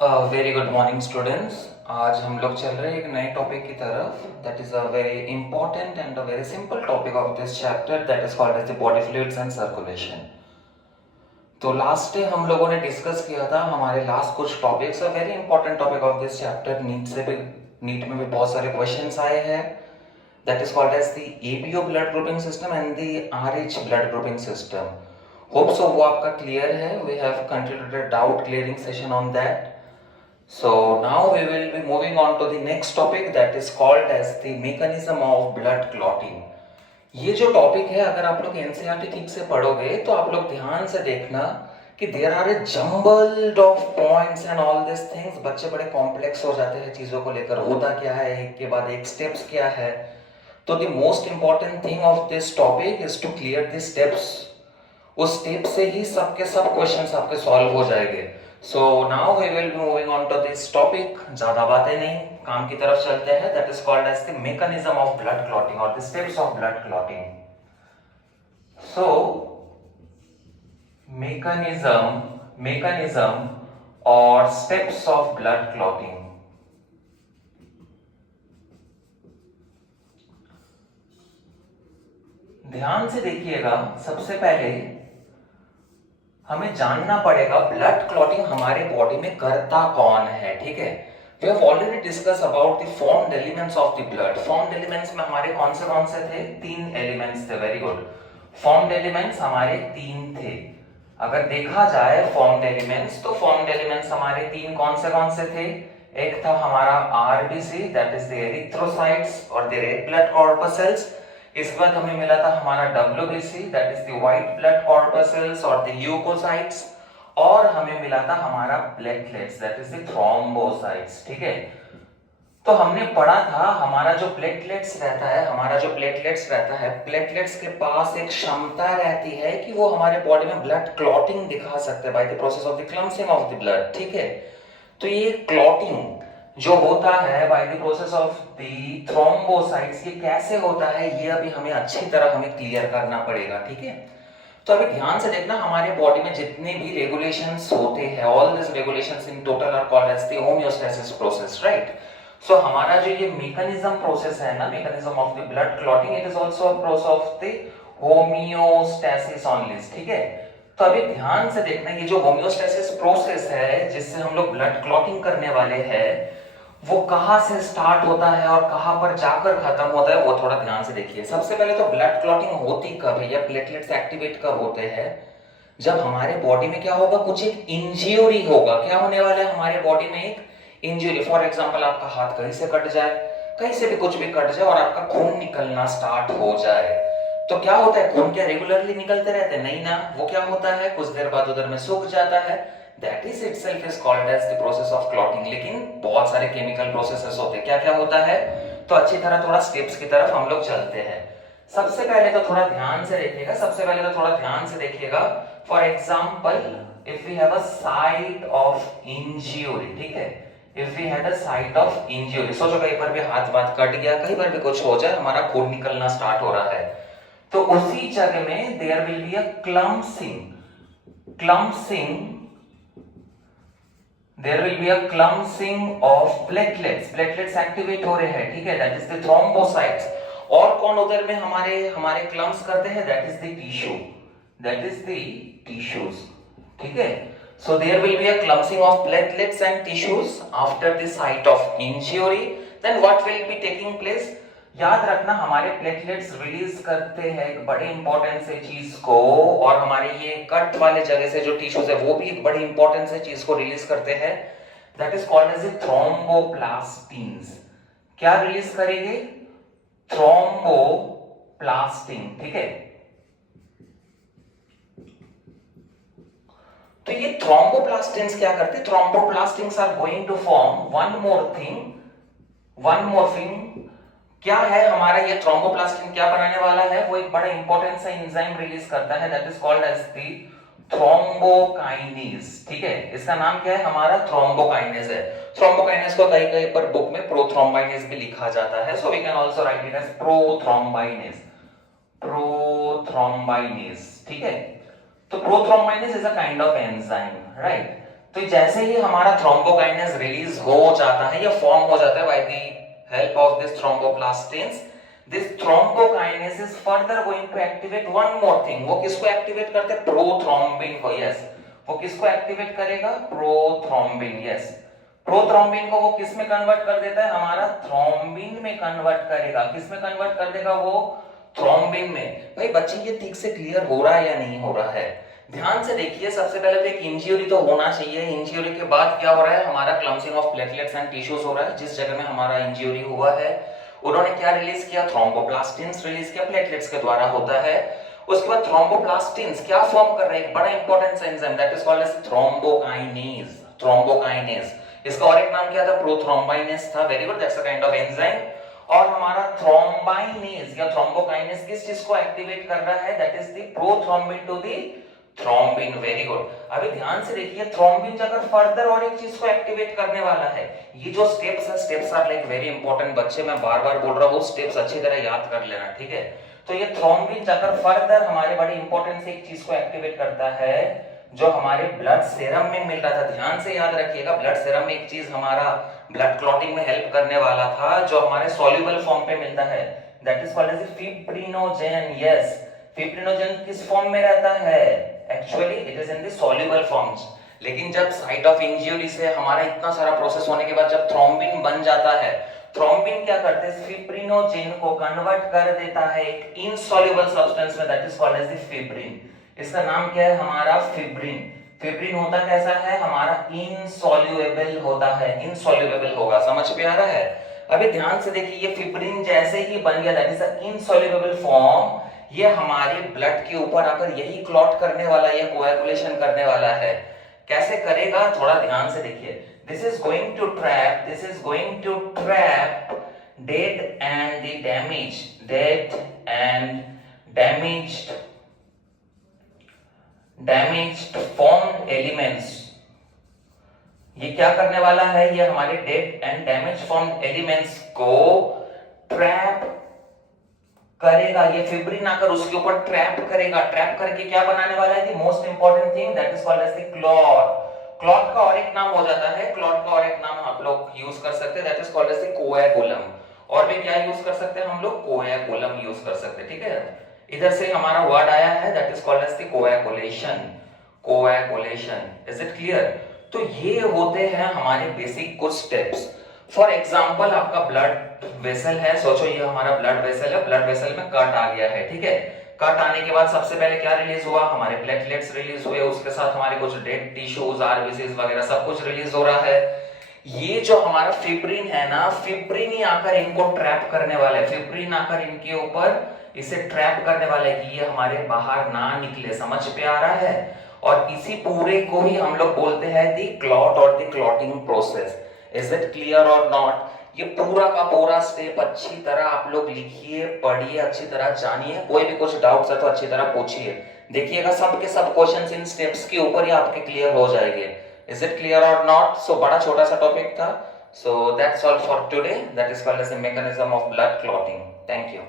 Very good morning students. आज हम लोग चल रहे हैं एक नए टॉपिक की तरफ। That is a very important and a very simple topic of this chapter, that is called as the body fluids and circulation. तो लास्ट डे हम लोगों ने डिस्कस किया था हमारे लास्ट कुछ topics. A very important topic of this chapter, NEET में भी बहुत सारे क्वेश्चंस आए हैं। That is called as the ABO blood grouping system and the Rh blood grouping system. Hope so वो आपका क्लियर है। We have continued doubt clearing session on that. So now we will be moving on to the next topic, that is called as the mechanism of blood clotting. ये जो topic है, अगर आप लोग NCERT ठीक से पढ़ोगे तो आप लोग ध्यान से देखना कि there are a jumbled of points and all this things. बच्चे बड़े कॉम्प्लेक्स हो जाते हैं चीजों को लेकर, होता क्या है, एक के बाद एक स्टेप्स क्या है। तो the most important thing of this topic is to clear the steps. उस स्टेप से ही सबके सब क्वेश्चंस आपके सॉल्व हो जाएंगे। So now we will be moving on to this topic. ज्यादा बातें नहीं, काम की तरफ चलते हैं। That is called as the mechanism of blood clotting और the steps of blood clotting. So mechanism और स्टेप्स ऑफ ब्लड क्लॉटिंग। ध्यान से देखिएगा, सबसे पहले हमें जानना पड़ेगा ब्लड क्लॉटिंग हमारे बॉडी में करता कौन है। ठीक है, we have already discuss about the formed elements of the blood. Formed elements में हमारे कौन से थे? 3 एलिमेंट्स थे। Very good. फॉर्म्ड एलिमेंट्स हमारे 3 थे। अगर देखा जाए फॉर्म्ड एलिमेंट्स, तो फॉर्म्ड एलिमेंट्स हमारे 3 कौन से थे? एक था हमारा RBC, that is the erythrocytes और द रेड ब्लड कॉर्पसेल्स। इसके बाद हमें मिला था हमारा WBC, that is the white blood corpuscles और द ल्यूकोसाइट्स। और हमें मिला था हमारा platelets, that is the thrombocytes. ठीक है, तो हमने पढ़ा था हमारा जो प्लेटलेट्स रहता है, प्लेटलेट्स के पास एक क्षमता रहती है कि वो हमारे बॉडी में ब्लड क्लॉटिंग दिखा सकते हैं by the process of the clumping of the blood. ठीक है, तो ये क्लॉटिंग जो होता है by the process of the thrombocytes, ये कैसे होता है, ये अभी हमें अच्छी तरह हमें क्लियर करना पड़ेगा। ठीक है, तो अभी ध्यान से देखना, हमारे बॉडी में जितने भी रेगुलेशंस होते हैं, all this regulations in total are called as the homeostasis process, right. So हमारा जो ये मैकेनिज्म प्रोसेस है ना, mechanism of the blood clotting, it is also a process of the homeostasis only. ठीक है, तो अभी ध्यान से देखना, ये जो होमियोस्टेसिस प्रोसेस है जिससे हम लोग ब्लड क्लॉटिंग करने वाले हैं, वो कहां से स्टार्ट होता है और कहां पर जाकर खत्म होता है, वो थोड़ा ध्यान से देखिए। सबसे पहले तो ब्लड क्लॉटिंग होती कब है या प्लेटलेट्स एक्टिवेट कब होते हैं? जब हमारे बॉडी में क्या होगा, कुछ एक इंज्यूरी होगा। क्या होने वाला है हमारे बॉडी में? एक इंज्यूरी। फॉर एग्जांपल, आपका हाथ कहीं से कट जाए, कहीं से भी कुछ भी कट जाए और आपका खून निकलना स्टार्ट हो जाए, तो क्या होता है? खून क्या रेगुलरली निकलते रहते? नहीं ना। वो क्या होता है, कुछ देर बाद उधर में सूख जाता है। That is itself is called as the process of clotting. लेकिन बहुत सारे केमिकल प्रोसेसेस होते हैं। क्या क्या होता है? तो अच्छी तरह थोड़ा स्टेप्स की तरफ हम लोग चलते हैं। सबसे पहले तो थोड़ा ध्यान से देखिएगा। For example, if we have a site of injury, ठीक है, if we had a site of injury, सोचो कहीं पर भी हाथ बात कट गया, कहीं पर भी कुछ हो जाए, हमारा खून निकलना स्टार्ट हो रहा है, तो उसी जगह में there will be a clumping there will be a clumping of platelets activate हो रहे हैं। ठीक है, दैट इज द थ्रोम्बोसाइट्स। और कौन उधर में हमारे हमारे क्लम्स करते हैं? That is the tissues. ठीक है, so there will be a clumping of platelets and tissues after the site of injury. Then what will be taking place? याद रखना, हमारे प्लेटलेट्स रिलीज करते हैं एक बड़े इंपॉर्टेंट से चीज को, और हमारे ये कट वाले जगह से जो टिश्यूज है वो भी एक बड़ी इंपॉर्टेंट से चीज को रिलीज करते हैं। That is called as thromboplastins. क्या रिलीज करेंगे? थ्रोम्बोप्लास्टिन। ठीक है, तो ये थ्रोम्बोप्लास्टिन्स क्या करते हैं? Thromboplastins are going to form one more thing. क्या है हमारा ये थ्रोम्बोप्लास्टिन? क्या बनाने वाला है? वो एक बड़ा इंपॉर्टेंट सा एंजाइम रिलीज करता है, that is called as the thrombokinase. ठीक है, इसका नाम क्या है? हमारा थ्रोम्बोकाइनेज है। थ्रोम्बोकाइनेज को कहीं कहीं पर बुक में प्रोथ्रोम्बाइनेज भी लिखा जाता है, so we can also write it as prothrombinase. ठीक है, तो prothrombinase is a kind of enzyme, right. तो जैसे ही हमारा थ्रोम्बोकाइनेस रिलीज हो जाता है या फॉर्म हो जाता है by the help of this thromboplastins, this thrombokinase is further going to activate one more thing. वो किसको एक्टिवेट करते हैं? प्रोथ्रोम्बिन को। यस, वो किसको एक्टिवेट करेगा? प्रोथ्रोम्बिन। यस, प्रोथ्रोम्बिन को वो किस में कन्वर्ट कर देता है? हमारा थ्रोम्बिन में कन्वर्ट करेगा। किस में कन्वर्ट कर देगा? वो थ्रोम्बिन में। भाई बच्चे ये ठीक से क्लियर हो रहा है या नहीं हो रहा है? ध्यान से देखिए, सबसे पहले तो एक इंज्यूरी तो होना चाहिए। इंज्यूरी के बाद क्या हो रहा है? हमारा क्लम्सिंग ऑफ प्लेटलेट्स एंड टिश्यूज हो रहा है। जिस जगह में हमारा इंज्यूरी हुआ है उन्होंने क्या रिलीज किया? थ्रोम्बोप्लास्टिन्स रिलीज किया, प्लेटलेट्स के द्वारा होता है। उसके बाद थ्रोम्बोप्लास्टिन्स क्या फॉर्म कर रहे हैं? एक बड़ा important enzyme that is called as thrombokinase. Thrombokinase, इसका और एक नाम क्या था? प्रोथ्रोम्बाइनेज था। Very good, that's a kind of enzyme. और हमारा थ्रोम्बाइनेज या थ्रोम्बोकाइनेज किस चीज को एक्टिवेट कर रहा है? That is the prothrombin to the thrombin. Very good. अभी ध्यान से देखिए, थ्रोम्बिन अगर फर्दर और एक चीज को एक्टिवेट करने वाला है। ये जो स्टेप्स है, steps are like very important बच्चे, मैं बार बार बोल रहा हूँ, स्टेप्स अच्छी तरह याद कर लेना, ठीक है? तो ये थ्रोम्बिन अगर फर्दर हमारे बड़ी इंपॉर्टेंट से एक चीज को एक्टिवेट करता है जो हमारे ब्लड सेरम में मिल रहा था। ध्यान से याद रखिएगा, ब्लड सेरम में एक चीज हमारा ब्लड क्लॉटिंग में हेल्प करने वाला था जो हमारे सॉल्युबल फॉर्म पे मिलता है, that is called as fibrinogen. Yes, fibrinogen किस फॉर्म में रहता है? Actually it is in the soluble forms. लेकिन जब साइट ऑफ इंज्यूरी से हमारा इतना सारा प्रोसेस होने के बाद जब थ्रोम्बिन बन जाता है, थ्रोम्बिन क्या करते हैं? फिब्रिनोजेन को कन्वर्ट कर देता है एक इनसॉल्युबल सब्सटेंस में, that is called as the fibrin. इसका नाम क्या है? हमारा फिब्रिन। फिब्रिन होता कैसा है? हमारा इनसॉल्युबल होता है, इनसॉल्युबल होगा। समझ में आ रहा है? अभी ध्यान से देखिए, ये फिब्रिन जैसे ही बन गया, that is a insoluble form, ये हमारे ब्लड के ऊपर आकर यही क्लॉट करने वाला, ये कोएगुलेशन करने वाला है। कैसे करेगा? थोड़ा ध्यान से देखिए। This is going to trap dead and the damaged formed elements। ये क्या करने वाला है? ये हमारे dead and damage formed elements को ट्रैप करेगा। ये फिब्रिन आकर उसके ऊपर ट्रैप करेगा। ट्रैप करके क्या बनाने वाला है? The most important thing that is called as the clot. Clot का और एक नाम हो जाता है, क्लॉट का और एक नाम आप लोग यूज कर सकते हैं, that is called as the coagulum. और भी क्या यूज कर सकते हैं हम लोग? कोएगुलम यूज कर सकते हैं, ठीक है? इधर से हमारा वर्ड आया है that is called as the coagulation. Coagulation, is it clear? तो ये होते हैं हमारे बेसिक कुछ स्टेप्स। फॉर एग्जाम्पल, आपका ब्लड वेसल है, सोचो ये हमारा ब्लड वेसल है, ब्लड वेसल में कट आ गया है, ठीक है? कट आने के बाद सबसे पहले क्या रिलीज हुआ? हमारे प्लेटलेट्स रिलीज हुए, उसके साथ हमारे कुछ डेड टिश्यूज, आरबीसीज वगैरह सब कुछ रिलीज हो रहा है। ये जो हमारा फिब्रिन है ना, फिब्रिन ही आकर इनको ट्रैप करने वाला है। फिब्रिन आकर इनके ऊपर इसे ट्रैप करने वाला है कि ये हमारे बाहर ना निकले। समझ पे आ रहा है? और इसी पूरे को ही हम लोग बोलते हैं दी क्लॉट और the clotting process. Is it clear और नॉट? ये पूरा का पूरा स्टेप अच्छी तरह आप लोग लिखिए, पढ़िए, अच्छी तरह जानिए। कोई भी कुछ डाउट्स है तो अच्छी तरह पूछिए। देखिएगा सब के सब क्वेश्चंस इन स्टेप्स के ऊपर ही आपके क्लियर हो जाएंगे। इज इट क्लियर और नॉट? सो बड़ा छोटा सा टॉपिक था। So that's all for today, that is called as the mechanism of blood clotting. Thank you.